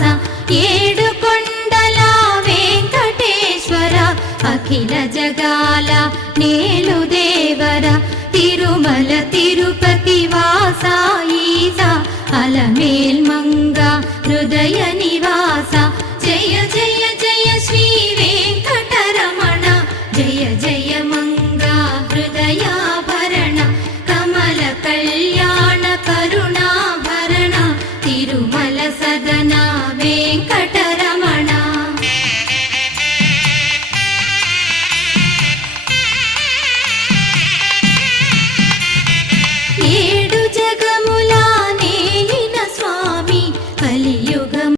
నివాస ఏడుకొండల వెంకటేశ్వర అఖిల జగాల నేలు దేవర తిరుమల తిరుపతి వాస ఈస అలమేల్ మంగ హృదయ నివాస జయ జయ జయ శ్రీ వెంకటరమణ జయ జయ మంగ హృదయాభరణ కమల కళ్యాణ కరుణాభరణ తిరుమల సదన వెంకట